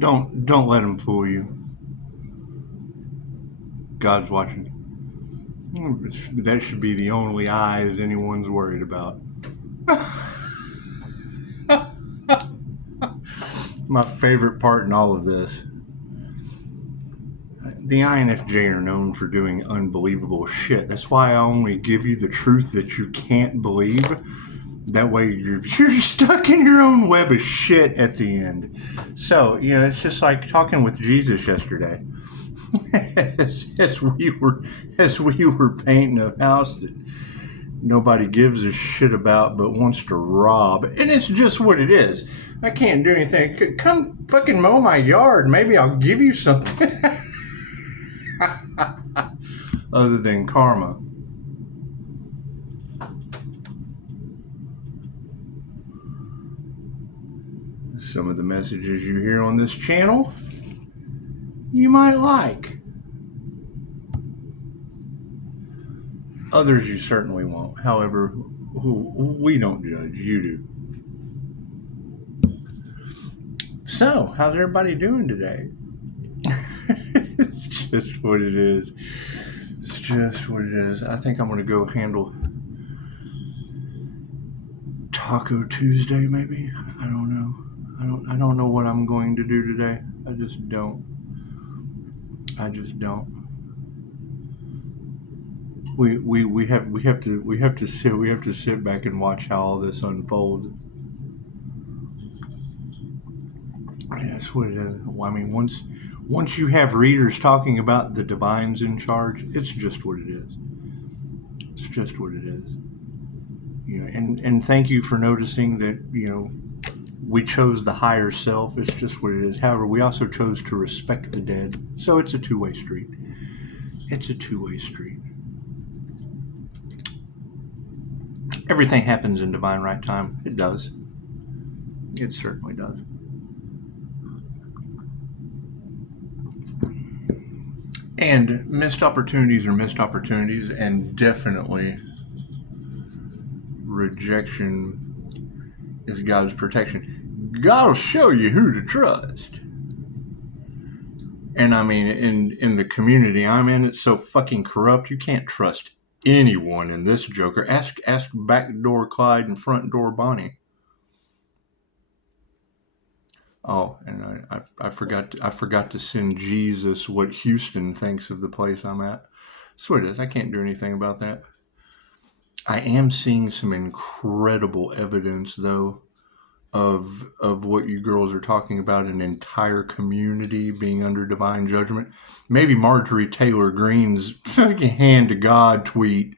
Don't let them fool you. God's watching. That should be the only eyes anyone's worried about. My favorite part in all of this. The INFJ are known for doing unbelievable shit. That's why I only give you the truth that you can't believe. That way you're stuck in your own web of shit at the end. So, it's just like talking with Jesus yesterday. as we were painting a house that nobody gives a shit about but wants to rob. And it's just what it is. I can't do anything. Come fucking mow my yard. Maybe I'll give you something. Other than karma. Some of the messages you hear on this channel, you might like. Others you certainly won't. However, we don't judge. You do. So, how's everybody doing today? It's just what it is. It's just what it is. I think I'm going to go handle Taco Tuesday, maybe. I don't know. I don't know what I'm going to do today. I just don't. We have to sit back and watch how all this unfolds. That's what it is. I mean, once you have readers talking about the divine's in charge, it's just what it is. It's just what it is. And thank you for noticing that, we chose the higher self. It's just what it is. However, we also chose to respect the dead. So it's a two-way street. It's a two-way street. Everything happens in divine right time. It does. It certainly does. And missed opportunities are missed opportunities, and definitely rejection is God's protection. God will show you who to trust. And I mean, in the community I'm in, it's so fucking corrupt, you can't trust anyone in this joker. Ask backdoor Clyde and front door Bonnie. Oh, and I forgot to send Jesus what Houston thinks of the place I'm at. That's what it is. I can't do anything about that. I am seeing some incredible evidence, though, of what you girls are talking about, an entire community being under divine judgment. Maybe Marjorie Taylor Greene's fucking hand to God tweet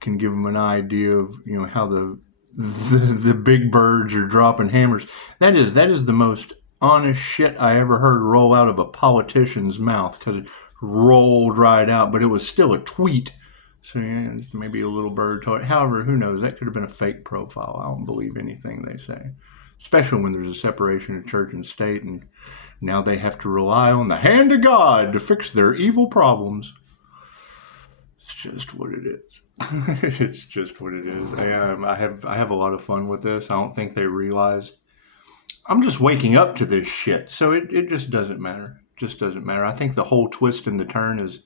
can give them an idea of, how the big birds are dropping hammers. That is the most honest shit I ever heard roll out of a politician's mouth, because it rolled right out, but it was still a tweet. So yeah, maybe a little bird told it. However, who knows? That could have been a fake profile. I don't believe anything they say, especially when there's a separation of church and state, and now they have to rely on the hand of God to fix their evil problems. It's just what it is. It's just what it is. I have a lot of fun with this. I don't think they realize I'm just waking up to this shit, so it just doesn't matter. Just doesn't matter. I think the whole twist and the turn is,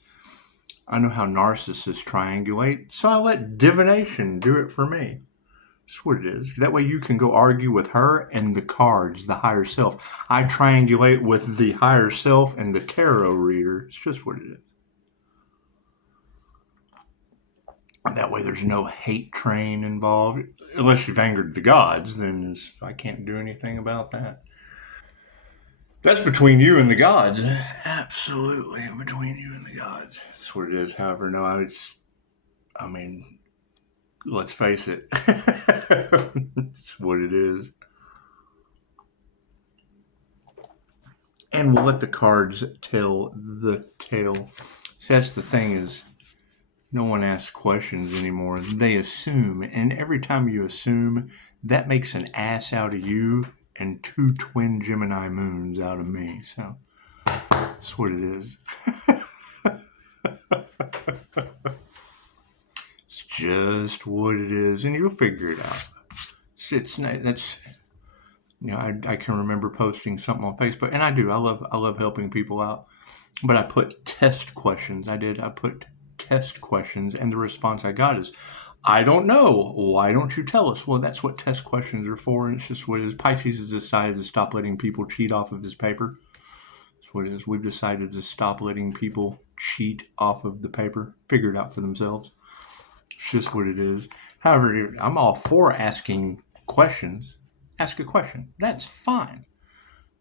I know how narcissists triangulate, so I let divination do it for me. That's what it is. That way you can go argue with her and the cards, the higher self. I triangulate with the higher self and the tarot reader. It's just what it is. And that way there's no hate train involved. Unless you've angered the gods, then I can't do anything about that. That's between you and the gods. Absolutely, between you and the gods. That's what it is. However, no, let's face it. It's what it is. And we'll let the cards tell the tale. See, that's the thing is, no one asks questions anymore. They assume. And every time you assume, that makes an ass out of you and 2 twin Gemini moons out of me. So that's what it is. It's just what it is, and you'll figure it out. I can remember posting something on Facebook, and I do. I love helping people out. But I put test questions. I put test questions, and the response I got is, I don't know. Why don't you tell us? Well, that's what test questions are for, and it's just what it is. Pisces has decided to stop letting people cheat off of his paper. That's what it is. We've decided to stop letting people cheat off of the paper, figure it out for themselves. It's just what it is. However, I'm all for asking questions. Ask a question. That's fine.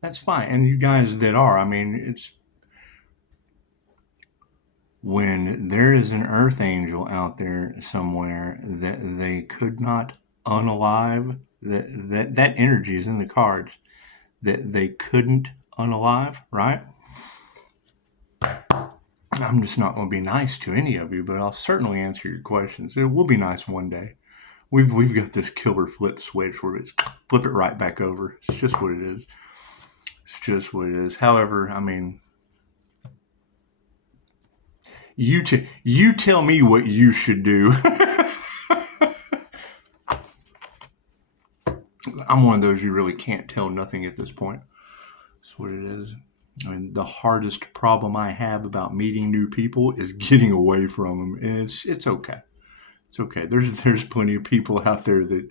That's fine. And you guys that are, I mean, it's when there is an earth angel out there somewhere that they could not unalive, that energy is in the cards, that they couldn't unalive, right? I'm just not going to be nice to any of you, but I'll certainly answer your questions. It will be nice one day. We've got this killer flip switch where it's flip it right back over. It's just what it is. It's just what it is. However, I mean, you tell me what you should do. I'm one of those you really can't tell nothing at this point. That's what it is. I mean, the hardest problem I have about meeting new people is getting away from them, and it's okay. It's okay. There's plenty of people out there that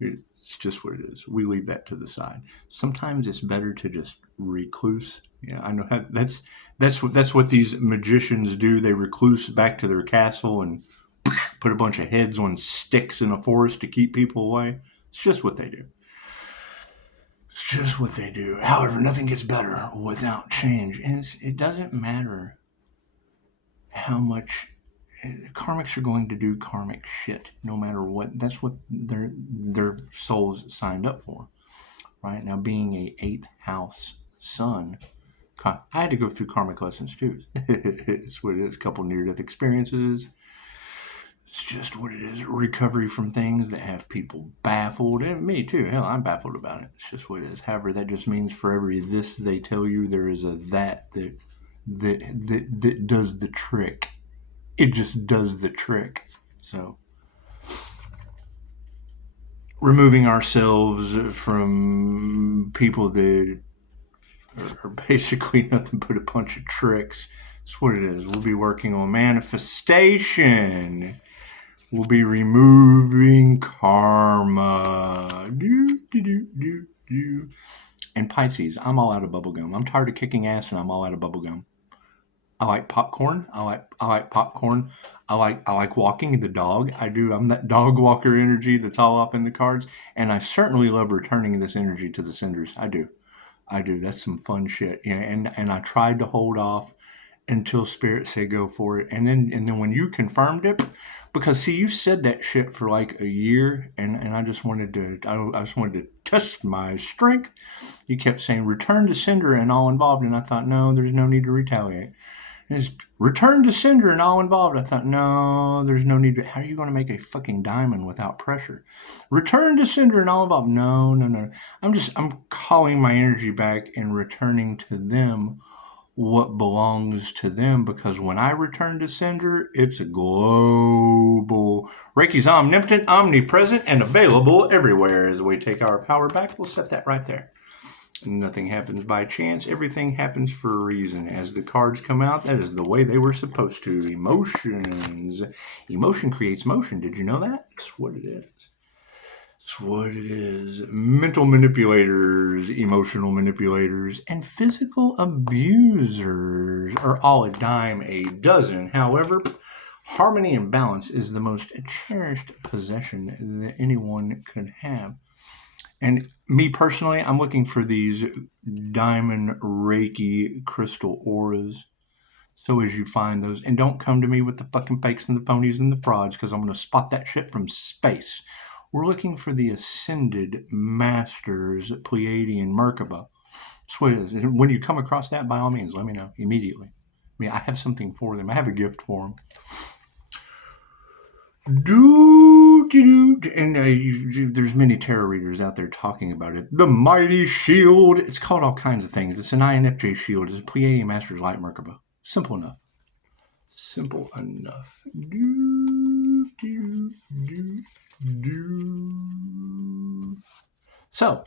it's just what it is. We leave that to the side. Sometimes it's better to just recluse. Yeah, I know that's what these magicians do. They recluse back to their castle and put a bunch of heads on sticks in a forest to keep people away. It's just what they do. It's just what they do. However, nothing gets better without change, and it doesn't matter how much karmics are going to do karmic shit, no matter what. That's what their souls signed up for, right? Now, being a 8th house sun, I had to go through karmic lessons too. It's what it is. A couple near-death experiences. It's just what it is. Recovery from things that have people baffled, and me too. Hell, I'm baffled about it. It's just what it is. However, that just means for every this they tell you, there is a that does the trick. It just does the trick. So, removing ourselves from people that are basically nothing but a bunch of tricks. That's what it is. We'll be working on manifestation. We'll be removing karma. And Pisces, I'm all out of bubblegum. I'm tired of kicking ass and I'm all out of bubblegum. I like popcorn. I like popcorn. I like walking the dog. I do. I'm that dog walker energy that's all up in the cards. And I certainly love returning this energy to the senders. I do. That's some fun shit. Yeah, and I tried to hold off until spirit said go for it. And then when you confirmed it, because see, you said that shit for like a year, and I just wanted to test my strength. You kept saying return to sender and all involved, and I thought, no, there's no need to retaliate. Is return to sender and all involved. I thought, no, there's no need to. How are you going to make a fucking diamond without pressure? Return to sender and all involved. No. I'm calling my energy back and returning to them what belongs to them, because when I return to sender, it's a global. Reiki's omnipotent, omnipresent, and available everywhere. As we take our power back, we'll set that right there. Nothing happens by chance. Everything happens for a reason. As the cards come out, that is the way they were supposed to. Emotions. Emotion creates motion. Did you know that? That's what it is. That's what it is. Mental manipulators, emotional manipulators, and physical abusers are all a dime a dozen. However, harmony and balance is the most cherished possession that anyone could have. And me personally, I'm looking for these diamond Reiki crystal auras. So as you find those, and don't come to me with the fucking fakes and the phonies and the frauds, because I'm going to spot that shit from space. We're looking for the ascended masters, Pleiadian Merkaba. That's what it is. And when you come across that, by all means, let me know immediately. I mean, I have something for them. I have a gift for them. And there's many tarot readers out there talking about it. The Mighty Shield. It's called all kinds of things. It's an INFJ shield. It's a Pleiadian Master's Light Merkaba. Simple enough. Simple enough. So,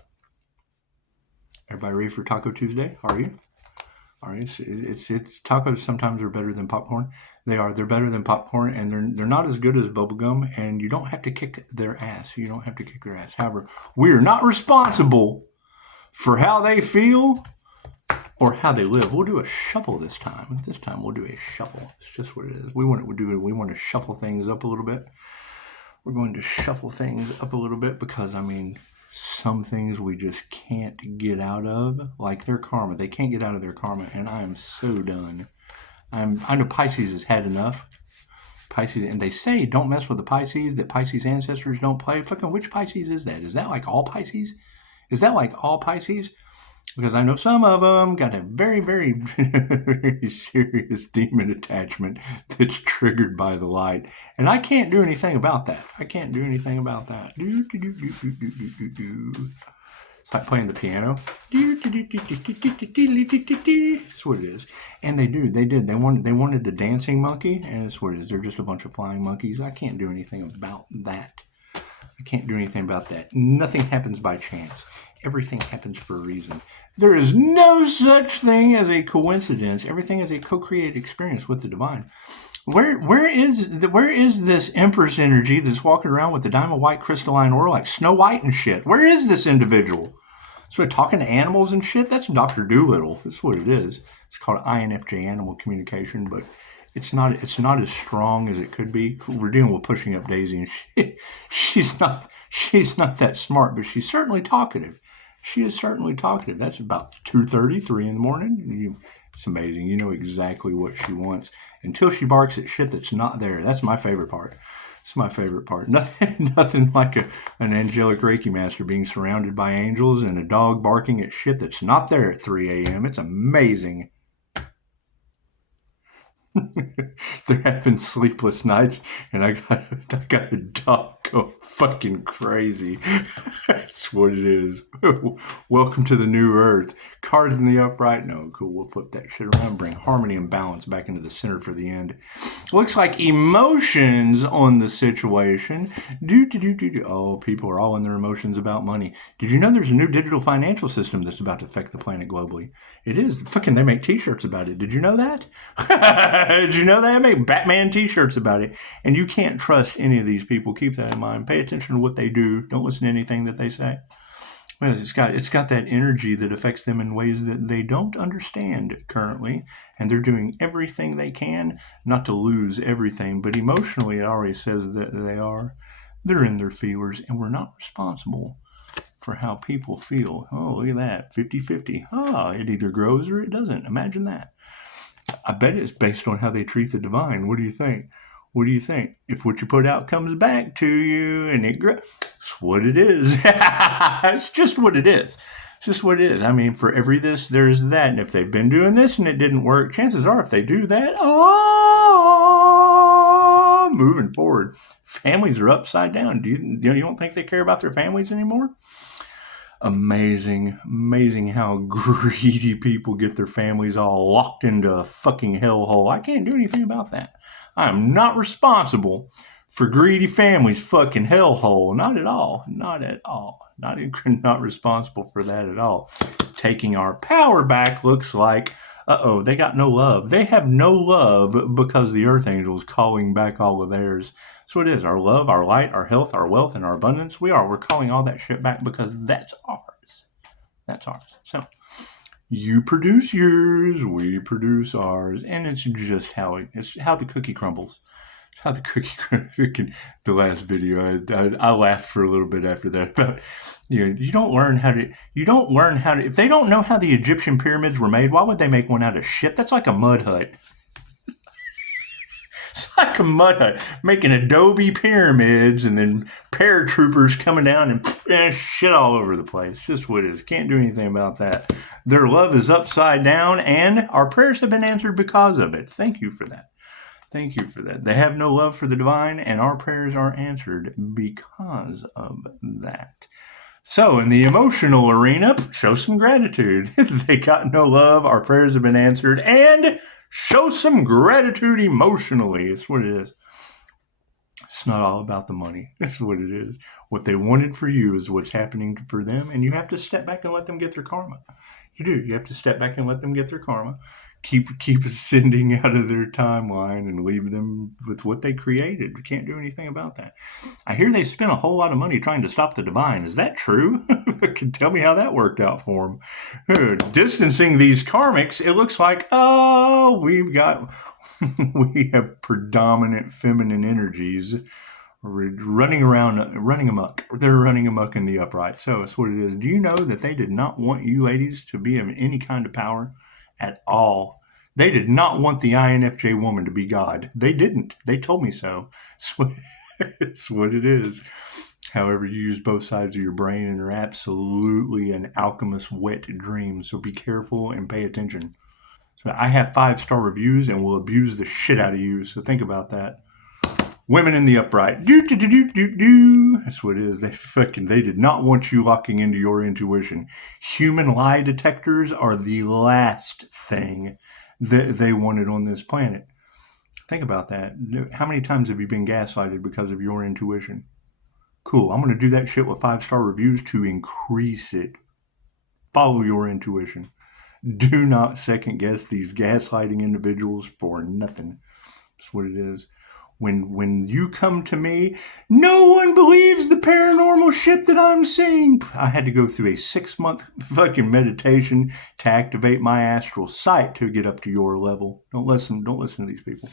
Everybody ready for Taco Tuesday? Are you? All right, it's tacos sometimes are better than popcorn. They're better than popcorn, and they're not as good as bubblegum, and you don't have to kick their ass. You don't have to kick their ass. However, we are not responsible for how they feel or how they live. We'll do a shuffle this time. This time we'll do a shuffle. It's just what it is. We want to shuffle things up a little bit. We're going to shuffle things up a little bit because, I mean, some things we just can't get out of, like their karma. They can't get out of their karma, and I am so done. I know Pisces has had enough. Pisces, and they say don't mess with the Pisces, that Pisces ancestors don't play. Fucking which Pisces is that? Is that like all Pisces? Is that like all Pisces? Because I know some of them got a very, very, very serious demon attachment that's triggered by the light. And I can't do anything about that. It's like playing the piano. That's what it is. And they did. They wanted a dancing monkey, and that's what it is. They're just a bunch of flying monkeys. I can't do anything about that. Nothing happens by chance. Everything happens for a reason. There is no such thing as a coincidence. Everything is a co-created experience with the divine. Where is this Empress energy that's walking around with the diamond white crystalline aura like Snow White and shit? Where is this individual? So talking to animals and shit, that's Dr. Doolittle. That's what it is. It's called INFJ, animal communication, but it's not as strong as it could be. We're dealing with pushing up Daisy, and she's not that smart, but she's certainly talkative. She is certainly talkative. That's about 2:30, 3 in the morning. It's amazing. You know exactly what she wants until she barks at shit that's not there. That's my favorite part. It's my favorite part. Nothing like an angelic Reiki master being surrounded by angels and a dog barking at shit that's not there at 3 a.m. It's amazing. They're having sleepless nights, and I got a dog go fucking crazy. That's what it is. Welcome to the new earth. Cards in the upright. No, cool. We'll flip that shit around, bring harmony and balance back into the center for the end. Looks like emotions on the situation. Oh, people are all in their emotions about money. Did you know there's a new digital financial system that's about to affect the planet globally? It is. Fucking, they make t-shirts about it. Did you know that? Did you know that? They make Batman t-shirts about it. And you can't trust any of these people. Keep that in mind. Pay attention to what they do. Don't listen to anything that they say. Well, it's got that energy that affects them in ways that they don't understand currently. And they're doing everything they can not to lose everything. But emotionally, it already says that they're in their feelers. And we're not responsible for how people feel. Oh, look at that. 50-50. Oh, it either grows or it doesn't. Imagine that. I bet it's based on how they treat the divine. What do you think? If what you put out comes back to you and it grows, it's what it is. It's just what it is. I mean, for every this, there's that. And if they've been doing this and it didn't work, chances are if they do that, moving forward, families are upside down. You don't think they care about their families anymore? Amazing how greedy people get their families all locked into a fucking hellhole. I can't do anything about that. I am not responsible for greedy families' fucking hellhole. Not at all. Not responsible for that at all. Taking our power back looks like, they got no love. They have no love because the Earth Angel is calling back all of theirs. So it is. Our love, our light, our health, our wealth, and our abundance. We're calling all that shit back because that's ours. That's ours. So you produce yours, we produce ours, and it's just how the cookie crumbles. It's how the cookie crumbles. The last video, I laughed for a little bit after that about, you don't learn how to, if they don't know how the Egyptian pyramids were made, why would they make one out of shit? That's like a mud hut. It's like a mud hut, making adobe pyramids and then paratroopers coming down and shit all over the place. Just what it is. Can't do anything about that. Their love is upside down, and our prayers have been answered because of it. Thank you for that. They have no love for the divine, and our prayers are answered because of that. So in the emotional arena, show some gratitude. They got no love, our prayers have been answered, and show some gratitude emotionally. It's what it is. It's not all about the money. This is what it is. What they wanted for you is what's happening for them, and you have to step back and let them get their karma. You do. You have to step back and let them get their karma. Keep ascending out of their timeline and leave them with what they created. You can't do anything about that. I hear they spent a whole lot of money trying to stop the divine. Is that true? Can tell me how that worked out for them. Distancing these karmics, it looks like, oh, we have predominant feminine energies running amok. They're running amok in the upright. So that's what it is. Do you know that they did not want you ladies to be of any kind of power at all? They did not want the INFJ woman to be God. They didn't. They told me so. It's what it is. However, you use both sides of your brain and are absolutely an alchemist's wet dream. So be careful and pay attention. So I have 5-star reviews and will abuse the shit out of you. So think about that. Women in the upright. That's what it is. They did not want you locking into your intuition. Human lie detectors are the last thing that they wanted on this planet. Think about that. How many times have you been gaslighted because of your intuition? Cool. I'm going to do that shit with 5-star reviews to increase it. Follow your intuition. Do not second guess these gaslighting individuals for nothing. That's what it is. When you come to me, no one believes the paranormal shit that I'm seeing. I had to go through a 6-month fucking meditation to activate my astral sight to get up to your level. Don't listen to these people.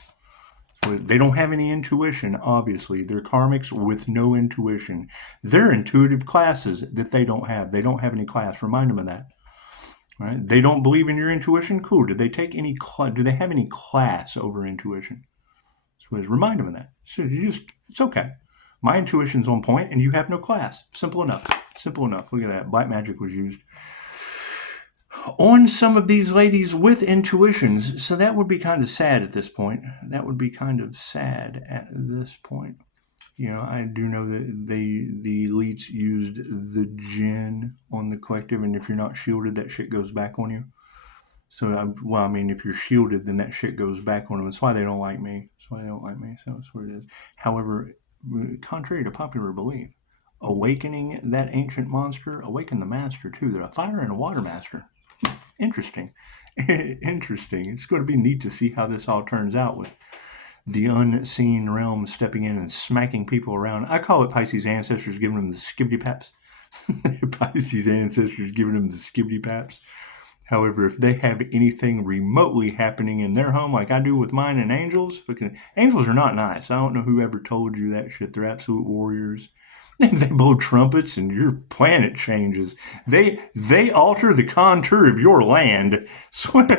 They don't have any intuition, obviously. They're karmics with no intuition. They're intuitive classes that they don't have. They don't have any class. Remind them of that. Right? They don't believe in your intuition? Cool. Do they have any class over intuition? So remind them of that. So it's okay. My intuition's on point and you have no class. Simple enough. Simple enough. Look at that. Black magic was used on some of these ladies with intuitions. So that would be kind of sad at this point. That would be kind of sad at this point. You know, I do know that the elites used the jinn on the collective, and if you're not shielded, that shit goes back on you. So, if you're shielded, then that shit goes back on them. That's why they don't like me. So that's what it is. However, contrary to popular belief, awakening that ancient monster awakened the master too. They're a fire and a water master. Interesting. Interesting. It's going to be neat to see how this all turns out with the unseen realm stepping in and smacking people around. I call it Pisces ancestors giving them the skibbity paps. Pisces ancestors giving them the skibbity paps. However, if they have anything remotely happening in their home, like I do with mine and angels, angels are not nice. I don't know who ever told you that shit. They're absolute warriors. They blow trumpets and your planet changes. They alter the contour of your land. That's what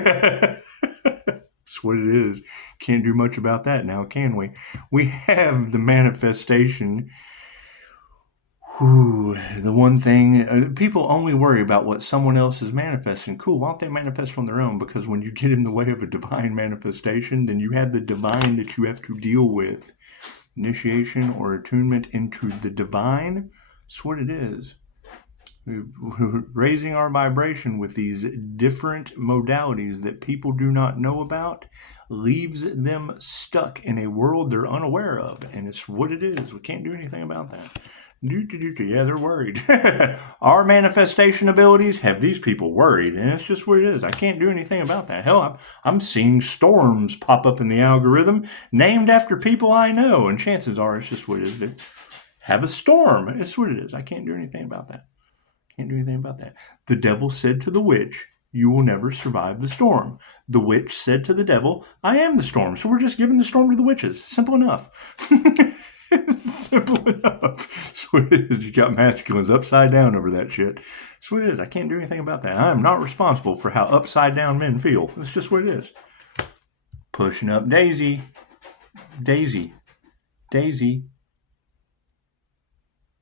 it is. Can't do much about that now, can we? We have the manifestation. The one thing, people only worry about what someone else is manifesting. Cool, why don't they manifest on their own? Because when you get in the way of a divine manifestation, then you have the divine that you have to deal with. Initiation or attunement into the divine, that's what it is. We're raising our vibration with these different modalities that people do not know about, leaves them stuck in a world they're unaware of. And it's what it is. We can't do anything about that. Yeah, they're worried. Our manifestation abilities have these people worried, and it's just what it is. I can't do anything about that. Hell, I'm seeing storms pop up in the algorithm named after people I know, and chances are it's just what it is. They have a storm. It's what it is. I can't do anything about that. Can't do anything about that. The devil said to the witch, "You will never survive the storm." The witch said to the devil, "I am the storm." So we're just giving the storm to the witches. Simple enough. Simple enough. That's what it is. You got masculines upside down over that shit. That's what it is. I can't do anything about that. I'm not responsible for how upside down men feel. That's just what it is. Pushing up Daisy. Daisy.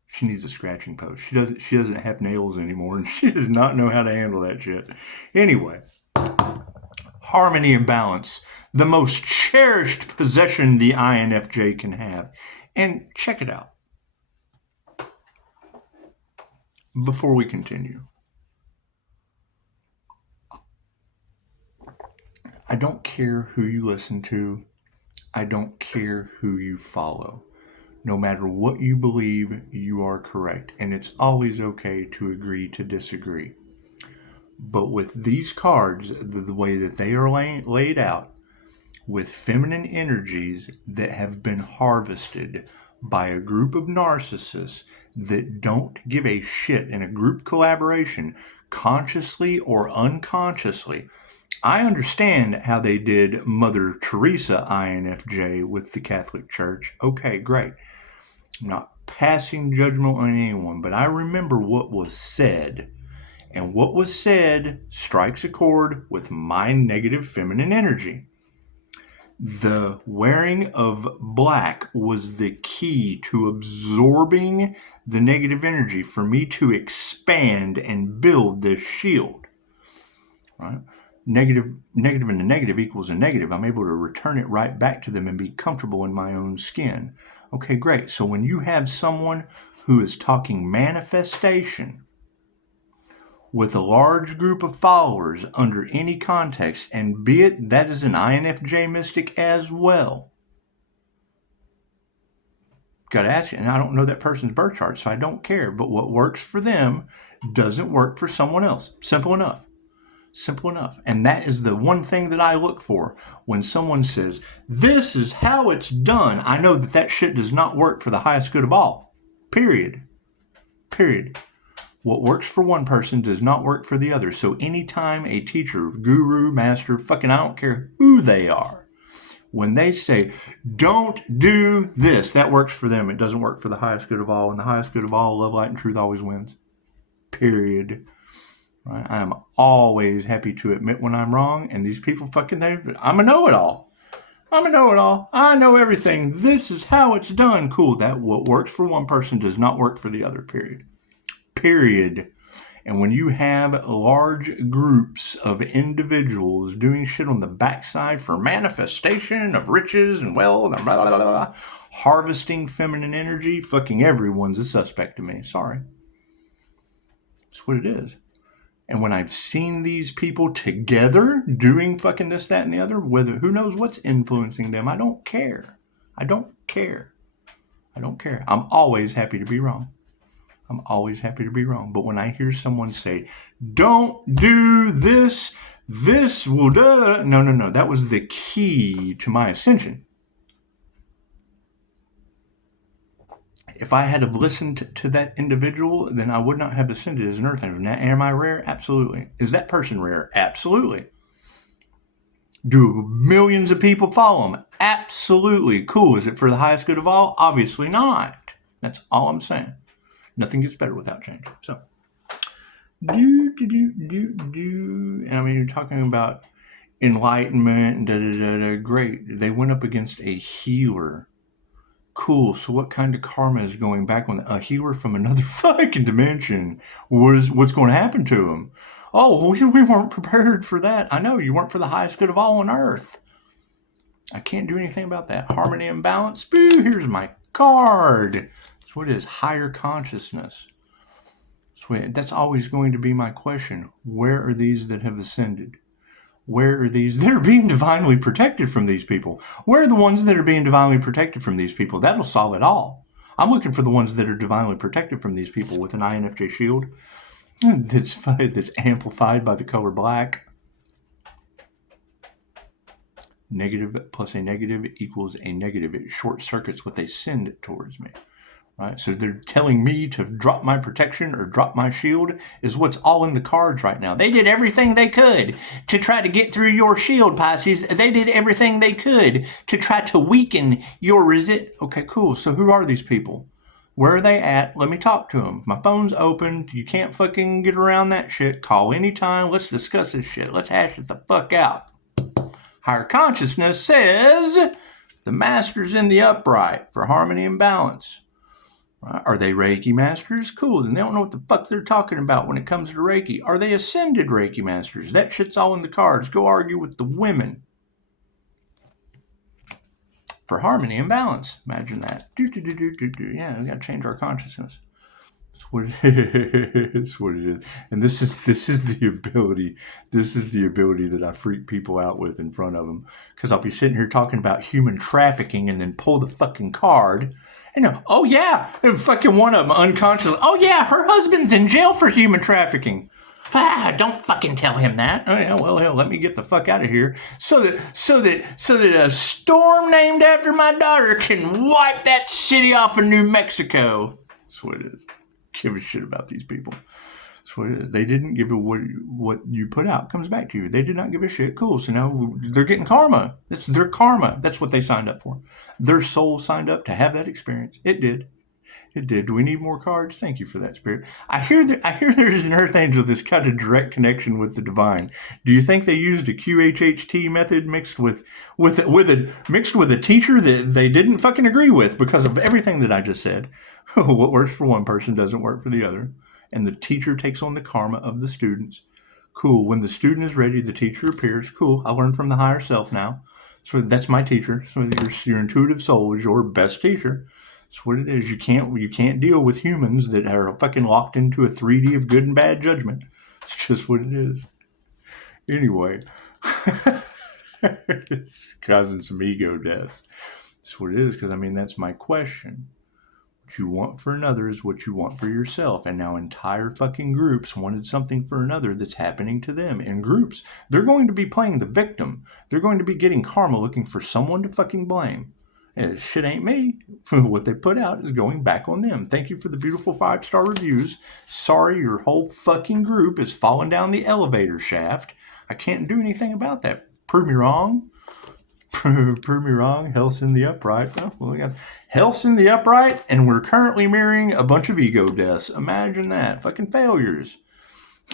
She needs a scratching post. She doesn't have nails anymore, and she does not know how to handle that shit. Anyway, harmony and balance, the most cherished possession the INFJ can have. And check it out. Before we continue, I don't care who you listen to. I don't care who you follow. No matter what you believe, you are correct. And it's always okay to agree to disagree. But with these cards, the way that they are laid out, with feminine energies that have been harvested by a group of narcissists that don't give a shit in a group collaboration, consciously or unconsciously. I understand how they did Mother Teresa INFJ with the Catholic Church. Okay, great. I'm not passing judgment on anyone, but I remember what was said. And what was said strikes a chord with my negative feminine energy. The wearing of black was the key to absorbing the negative energy for me to expand and build this shield. Right? Negative and a negative equals a negative. I'm able to return it right back to them and be comfortable in my own skin. Okay, great. So when you have someone who is talking manifestation with a large group of followers under any context, and be it that is an INFJ mystic as well, got to ask you, and I don't know that person's birth chart, so I don't care, but what works for them doesn't work for someone else. Simple enough. Simple enough. And that is the one thing that I look for when someone says, this is how it's done. I know that that shit does not work for the highest good of all. Period. Period. What works for one person does not work for the other. So anytime a teacher, guru, master, fucking I don't care who they are, when they say, don't do this, that works for them. It doesn't work for the highest good of all. And the highest good of all, love, light, and truth always wins. Period. Right? I am always happy to admit when I'm wrong, and these people I'm a know-it-all. I'm a know-it-all. I know everything. This is how it's done. Cool. That what works for one person does not work for the other. Period. And when you have large groups of individuals doing shit on the backside for manifestation of riches and wealth, and blah, blah, blah, blah, harvesting feminine energy, fucking everyone's a suspect to me. Sorry. That's what it is. And when I've seen these people together doing fucking this, that, and the other, whether who knows what's influencing them, I don't care. I don't care. I'm always happy to be wrong. But when I hear someone say, don't do this, this will do. No. That was the key to my ascension. If I had have listened to that individual, then I would not have ascended as an earth angel. Now, am I rare? Absolutely. Is that person rare? Absolutely. Do millions of people follow him? Absolutely. Cool. Is it for the highest good of all? Obviously not. That's all I'm saying. Nothing gets better without change. So, and I mean, you're talking about enlightenment and great. They went up against a healer. Cool. So what kind of karma is going back on a healer from another fucking dimension? What's going to happen to him? Oh, we weren't prepared for that. I know you weren't for the highest good of all on earth. I can't do anything about that. Harmony and balance. Boo, here's my card. That's what it is. Higher consciousness. That's always going to be my question. Where are these that have ascended? Where are these that are being divinely protected from these people? Where are the ones that are being divinely protected from these people? That'll solve it all. I'm looking for the ones that are divinely protected from these people with an INFJ shield that's amplified by the color black. Negative plus a negative equals a negative. It short circuits what they send towards me. Right? So they're telling me to drop my protection or drop my shield is what's all in the cards right now. They did everything they could to try to get through your shield, Pisces. They did everything they could to try to weaken your resist. Okay, cool. So who are these people? Where are they at? Let me talk to them. My phone's open. You can't fucking get around that shit. Call anytime. Let's discuss this shit. Let's hash it the fuck out. Higher consciousness says the master's in the upright for harmony and balance. Are they Reiki masters? Cool. Then they don't know what the fuck they're talking about when it comes to Reiki. Are they ascended Reiki masters? That shit's all in the cards. Go argue with the women. For harmony and balance. Imagine that. Yeah, we got to change our consciousness. That's what it is. And this is the ability. This is the ability that I freak people out with in front of them. Because I'll be sitting here talking about human trafficking and then pull the fucking card And oh yeah, and fucking one of them unconsciously. Oh yeah, her husband's in jail for human trafficking. Don't fucking tell him that. Oh yeah, well hell, let me get the fuck out of here so that a storm named after my daughter can wipe that city off of New Mexico. That's what it is. Give a shit about these people. That's what it is. They didn't give a what you put out comes back to you. They did not give a shit. Cool. So now they're getting karma. That's their karma. That's what they signed up for. Their soul signed up to have that experience. It did. It did. Do we need more cards? Thank you for that, Spirit. I hear there is an Earth Angel that's got a direct connection with the divine. Do you think they used a QHHT method mixed with a teacher that they didn't fucking agree with because of everything that I just said? What works for one person doesn't work for the other. And the teacher takes on the karma of the students. Cool. When the student is ready, the teacher appears. Cool. I learned from the higher self now. So that's my teacher. So your intuitive soul is your best teacher. That's what it is. You can't deal with humans that are fucking locked into a 3D of good and bad judgment. It's just what it is. Anyway, it's causing some ego deaths. That's what it is, because I mean, that's my question. What you want for another is what you want for yourself. And now entire fucking groups wanted something for another that's happening to them. In groups, they're going to be playing the victim. They're going to be getting karma, looking for someone to fucking blame. And shit ain't me. What they put out is going back on them. Thank you for the beautiful 5-star reviews. Sorry your whole fucking group is falling down the elevator shaft. I can't do anything about that. Prove me wrong. Prove me wrong. Health's in the upright. Oh, well, we got health's in the upright, and we're currently mirroring a bunch of ego deaths. Imagine that. Fucking failures.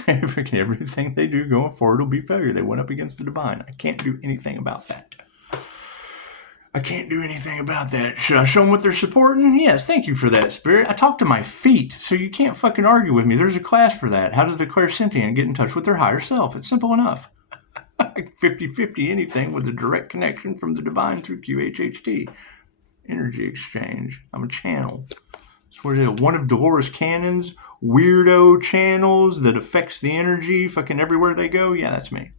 Everything they do going forward will be failure. They went up against the divine. I can't do anything about that. I can't do anything about that. Should I show them what they're supporting? Yes, thank you for that, Spirit. I talk to my feet, so you can't fucking argue with me. There's a class for that. How does the clairsentient get in touch with their higher self? It's simple enough. 50-50 anything with a direct connection from the divine through QHHT. Energy exchange. I'm a channel. That's what it is. One of Dolores Cannon's weirdo channels that affects the energy fucking everywhere they go. Yeah, that's me.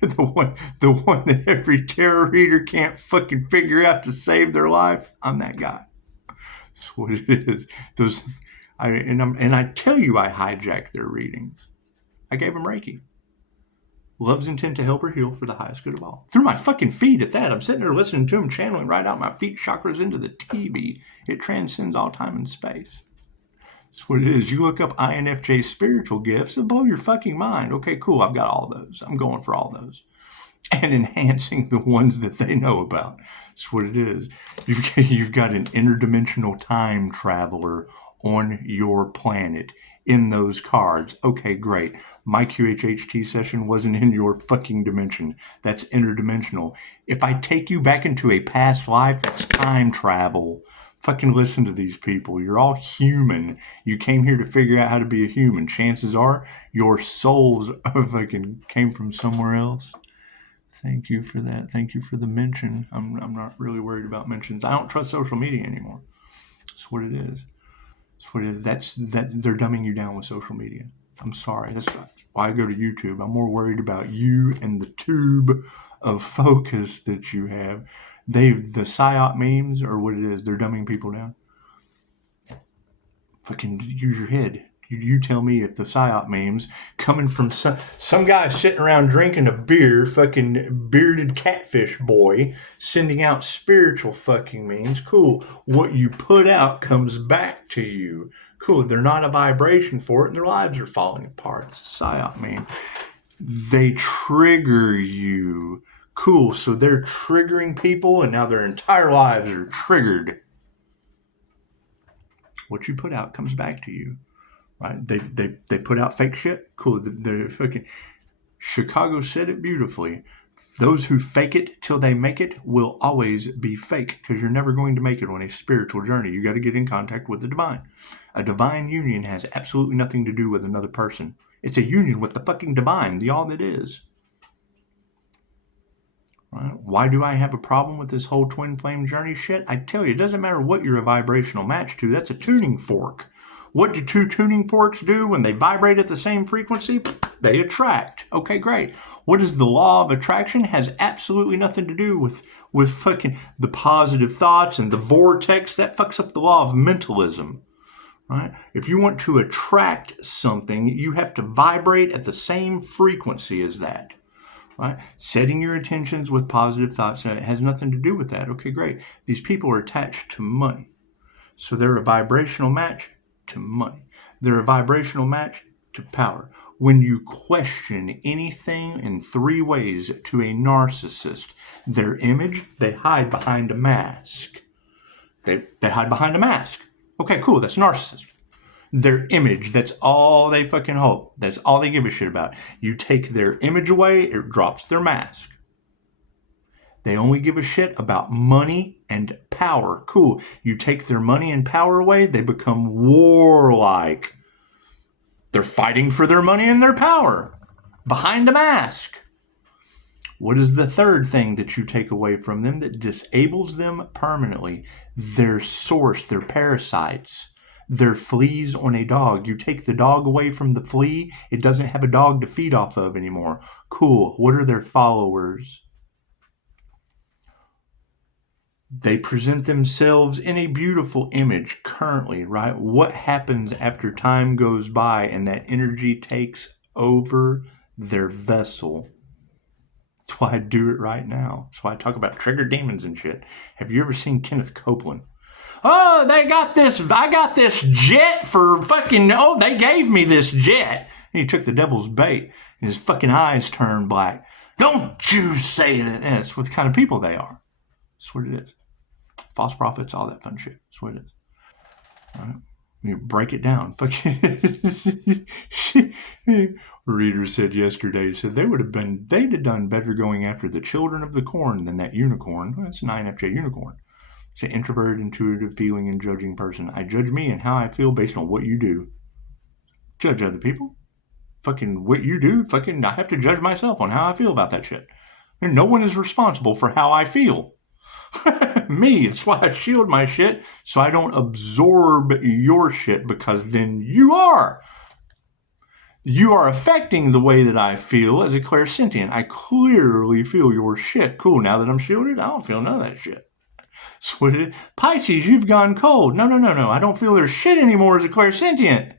The one that every tarot reader can't fucking figure out to save their life. I'm that guy. That's what it is. I tell you, I hijacked their readings. I gave them Reiki. Love's intent to help her heal for the highest good of all. Through my fucking feet at that. I'm sitting there listening to them, channeling right out my feet chakras into the TV. It transcends all time and space. That's what it is. You look up INFJ spiritual gifts, it'll blow your fucking mind. Okay, cool. I've got all those. I'm going for all those. And enhancing the ones that they know about. That's what it is. You've got an interdimensional time traveler on your planet in those cards. Okay, great. My QHHT session wasn't in your fucking dimension. That's interdimensional. If I take you back into a past life, that's time travel. Fucking listen to these people. You're all human. You came here to figure out how to be a human. Chances are your souls fucking came from somewhere else. Thank you for that. Thank you for the mention. I'm not really worried about mentions. I don't trust social media anymore. That's what it is. That's what it is. They're dumbing you down with social media. I'm sorry. That's why I go to YouTube. I'm more worried about you and the tube of focus that you have. The psyop memes are what it is. They're dumbing people down. Fucking use your head. You tell me if the psyop memes coming from some guy sitting around drinking a beer, fucking bearded catfish boy, sending out spiritual fucking memes. Cool. What you put out comes back to you. Cool. They're not a vibration for it, and their lives are falling apart. It's a psyop meme. They trigger you. Cool. So they're triggering people, and now their entire lives are triggered. What you put out comes back to you. Right? They put out fake shit. Cool. The fucking Chicago said it beautifully. Those who fake it till they make it will always be fake, because you're never going to make it on a spiritual journey. You got to get in contact with the divine. A divine union has absolutely nothing to do with another person. It's a union with the fucking divine, the all that is. Right? Why do I have a problem with this whole twin flame journey shit? I tell you, it doesn't matter what you're a vibrational match to. That's a tuning fork. What do two tuning forks do when they vibrate at the same frequency? They attract. Okay, great. What is the law of attraction? Has absolutely nothing to do with fucking the positive thoughts and the vortex. That fucks up the law of mentalism. Right? If you want to attract something, you have to vibrate at the same frequency as that. Right? Setting your intentions with positive thoughts, it has nothing to do with that. Okay, great. These people are attached to money. So they're a vibrational match to money. They're a vibrational match to power. When you question anything in three ways to a narcissist, their image, they hide behind a mask. They hide behind a mask. Okay, cool, that's narcissist. Their image, that's all they fucking hold. That's all they give a shit about. You take their image away, it drops their mask. They only give a shit about money and power. Cool. You take their money and power away, they become warlike. They're fighting for their money and their power behind a mask. What is the third thing that you take away from them that disables them permanently? Their source, their parasites. They're fleas on a dog. You take the dog away from the flea, it doesn't have a dog to feed off of anymore. Cool. What are their followers? They present themselves in a beautiful image currently, right? What happens after time goes by and that energy takes over their vessel? That's why I do it right now. That's why I talk about trigger demons and shit. Have you ever seen Kenneth Copeland? Oh, I got this jet for fucking, they gave me this jet. And he took the devil's bait and his fucking eyes turned black. Don't you say that. That's what kind of people they are. That's what it is. False prophets, all that fun shit. That's what it is. All right. You break it down. Fucking reader said yesterday, said they'd have done better going after the children of the corn than that unicorn. Well, that's an INFJ unicorn. It's an introverted, intuitive, feeling, and judging person. I judge me and how I feel based on what you do. Judge other people. Fucking what you do, fucking I have to judge myself on how I feel about that shit. And no one is responsible for how I feel. Me, that's why I shield my shit so I don't absorb your shit, because then you are affecting the way that I feel as a clairsentient. I clearly feel your shit. Cool, now that I'm shielded, I don't feel none of that shit. So Pisces, you've gone cold. No, I don't feel their shit anymore as a clairsentient.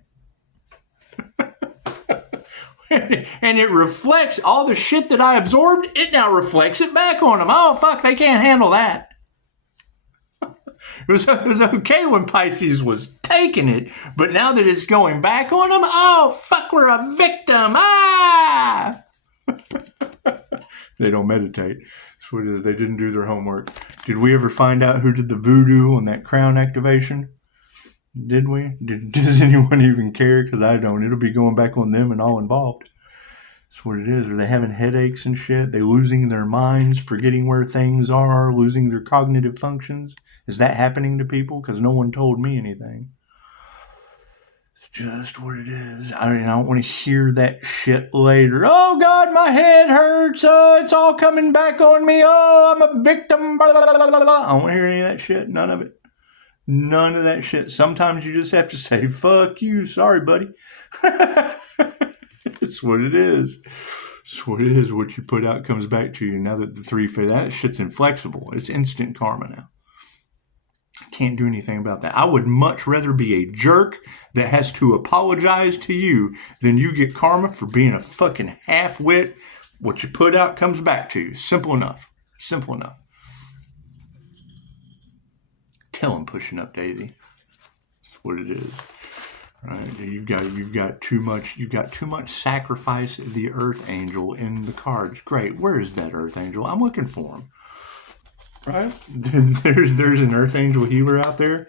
And it reflects all the shit that I absorbed. It now reflects it back on them. Oh, fuck, they can't handle that. It was okay when Pisces was taking it, but now that it's going back on them, oh, fuck, we're a victim. Ah! They don't meditate. That's what it is. They didn't do their homework. Did we ever find out who did the voodoo on that crown activation? Did we? Does anyone even care? Because I don't. It'll be going back on them and all involved. That's what it is. Are they having headaches and shit? They losing their minds, forgetting where things are, losing their cognitive functions? Is that happening to people? Because no one told me anything. It's just what it is. I don't want to hear that shit later. Oh, God, my head hurts. It's all coming back on me. Oh, I'm a victim. Blah, blah, blah, blah, blah. I don't want to hear any of that shit. None of it. None of that shit. Sometimes you just have to say, fuck you. Sorry, buddy. It's what it is. It's what it is. What you put out comes back to you. Now that the that shit's inflexible. It's instant karma now. I can't do anything about that. I would much rather be a jerk that has to apologize to you than you get karma for being a fucking half-wit. What you put out comes back to you. Simple enough. Simple enough. Tell him pushing up, Daisy. That's what it is. Right? You've got too much sacrifice the Earth Angel in the cards. Great. Where is that Earth Angel? I'm looking for him. Right? There's an Earth Angel healer out there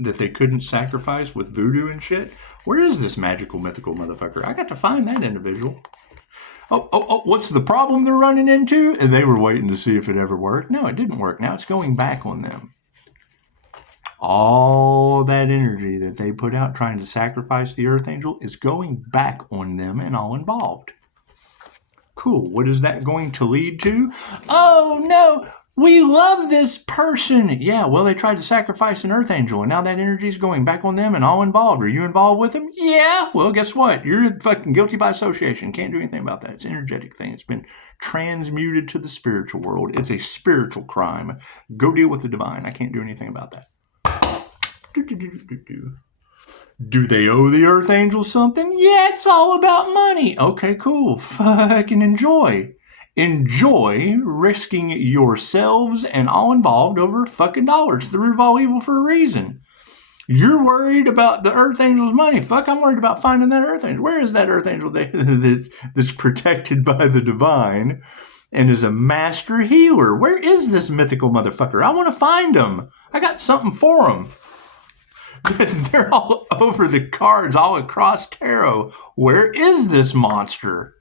that they couldn't sacrifice with voodoo and shit. Where is this magical, mythical motherfucker? I got to find that individual. Oh, what's the problem they're running into? And they were waiting to see if it ever worked. No, it didn't work. Now it's going back on them. All that energy that they put out trying to sacrifice the Earth Angel is going back on them and all involved. Cool. What is that going to lead to? Oh, no. We love this person. Yeah, well, they tried to sacrifice an earth angel, and now that energy is going back on them and all involved. Are you involved with them? Yeah. Well, guess what? You're fucking guilty by association. Can't do anything about that. It's an energetic thing. It's been transmuted to the spiritual world. It's a spiritual crime. Go deal with the divine. I can't do anything about that. Do they owe the earth angel something? Yeah, it's all about money. Okay, cool. Fucking enjoy. Enjoy risking yourselves and all involved over fucking dollars. The root of all evil for a reason. You're worried about the earth angel's money. Fuck, I'm worried about finding that earth angel. Where is that earth angel that's protected by the divine and is a master healer? Where is this mythical motherfucker? I want to find him. I got something for him. They're all over the cards, all across tarot. Where is this monster?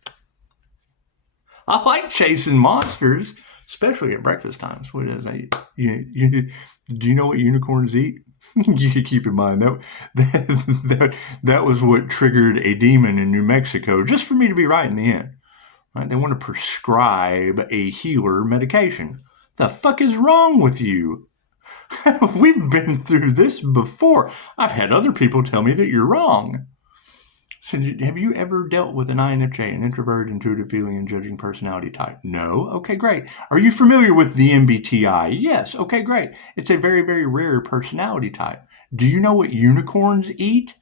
I like chasing monsters, especially at breakfast times. What is that? Do you know what unicorns eat? You keep in mind that was what triggered a demon in New Mexico, just for me to be right in the end. Right? They want to prescribe a healer medication. The fuck is wrong with you? We've been through this before. I've had other people tell me that you're wrong. So have you ever dealt with an INFJ, an introverted, intuitive, feeling, and judging personality type? No? Okay, great. Are you familiar with the MBTI? Yes. Okay, great. It's a very, very rare personality type. Do you know what unicorns eat?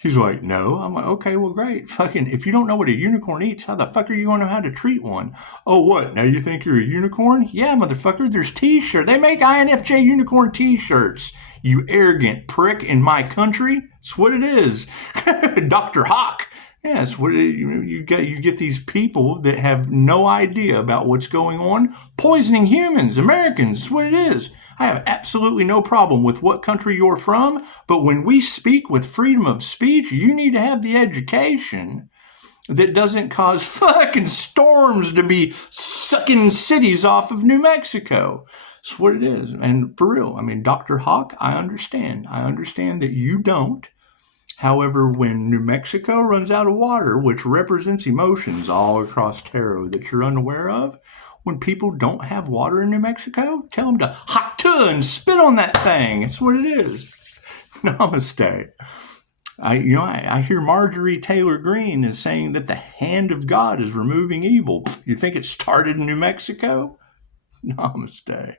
He's like, no. I'm like, okay, well, great. Fucking, if you don't know what a unicorn eats, how the fuck are you going to know how to treat one? Oh, what? Now you think you're a unicorn? Yeah, motherfucker, there's t-shirts. They make INFJ unicorn t-shirts. You arrogant prick in my country. That's what it is. Dr. Hawk. Yeah, that's what you get these people that have no idea about what's going on, poisoning humans, Americans. That's what it is. I have absolutely no problem with what country you're from, but when we speak with freedom of speech, you need to have the education that doesn't cause fucking storms to be sucking cities off of New Mexico. That's what it is. And for real, I mean, Dr. Hawk, I understand. I understand that you don't. However, when New Mexico runs out of water, which represents emotions all across tarot that you're unaware of, when people don't have water in New Mexico, tell them to hot tub and spit on that thing. It's what it is. Namaste. I hear Marjorie Taylor Greene is saying that the hand of God is removing evil. You think it started in New Mexico? Namaste.